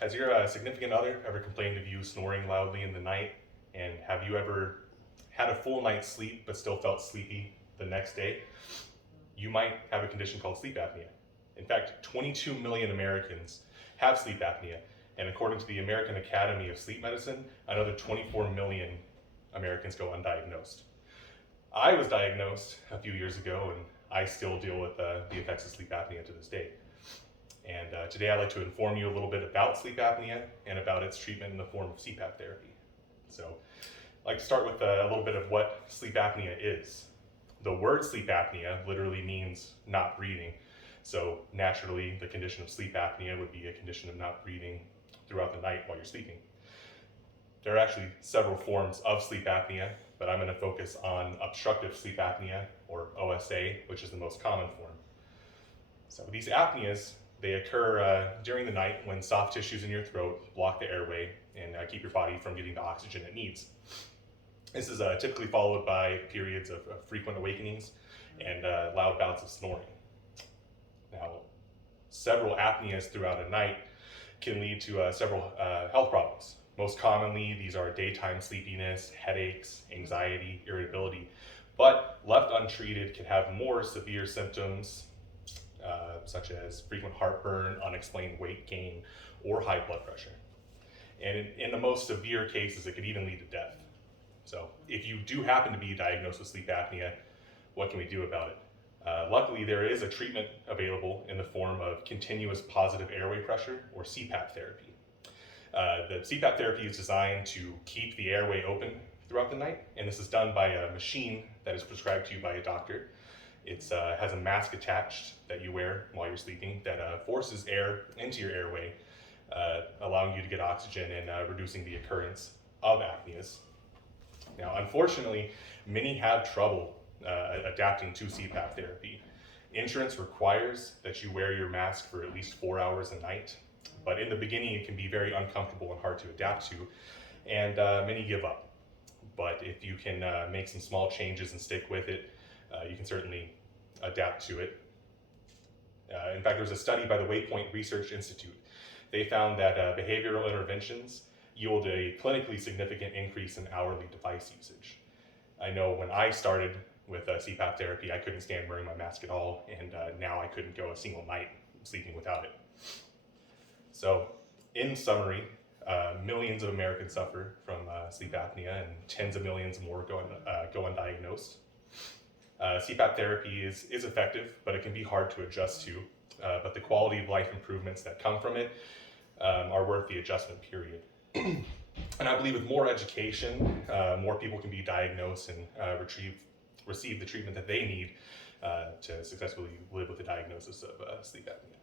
Has your significant other ever complained of you snoring loudly in the night? And have you ever had a full night's sleep but still felt sleepy the next day? You might have a condition called sleep apnea. In fact, 22 million Americans have sleep apnea, and according to the American Academy of Sleep Medicine, another 24 million Americans go undiagnosed. I was diagnosed a few years ago, and I still deal with the effects of sleep apnea to this day. And today I'd like to inform you a little bit about sleep apnea and about its treatment in the form of CPAP therapy. So I'd like to start with a little bit of what sleep apnea is. The word sleep apnea literally means not breathing. So naturally, the condition of sleep apnea would be a condition of not breathing throughout the night while you're sleeping. There are actually several forms of sleep apnea, but I'm going to focus on obstructive sleep apnea, or OSA, which is the most common form. So these apneas, they occur during the night when soft tissues in your throat block the airway and keep your body from getting the oxygen it needs. This is typically followed by periods of frequent awakenings and loud bouts of snoring. Now, several apneas throughout a night can lead to several health problems. Most commonly, these are daytime sleepiness, headaches, anxiety, irritability, but left untreated can have more severe symptoms such as frequent heartburn, unexplained weight gain, or high blood pressure. And in the most severe cases, it could even lead to death. So if you do happen to be diagnosed with sleep apnea, what can we do about it? Luckily, there is a treatment available in the form of continuous positive airway pressure, or CPAP therapy. The CPAP therapy is designed to keep the airway open throughout the night, and this is done by a machine that is prescribed to you by a doctor. It has a mask attached that you wear while you're sleeping that forces air into your airway, allowing you to get oxygen and reducing the occurrence of apneas. Now, unfortunately, many have trouble adapting to CPAP therapy. Insurance requires that you wear your mask for at least 4 hours a night, but in the beginning it can be very uncomfortable and hard to adapt to, and many give up. But if you can make some small changes and stick with it, you can certainly adapt to it. In fact, there was a study by the Waypoint Research Institute. They found that behavioral interventions yield a clinically significant increase in hourly device usage. I know when I started with CPAP therapy, I couldn't stand wearing my mask at all, and now I couldn't go a single night sleeping without it. So, in summary, millions of Americans suffer from sleep apnea, and tens of millions more go undiagnosed. CPAP therapy is effective, but it can be hard to adjust to. But the quality of life improvements that come from it are worth the adjustment period. And I believe with more education, more people can be diagnosed and receive the treatment that they need to successfully live with the diagnosis of sleep apnea.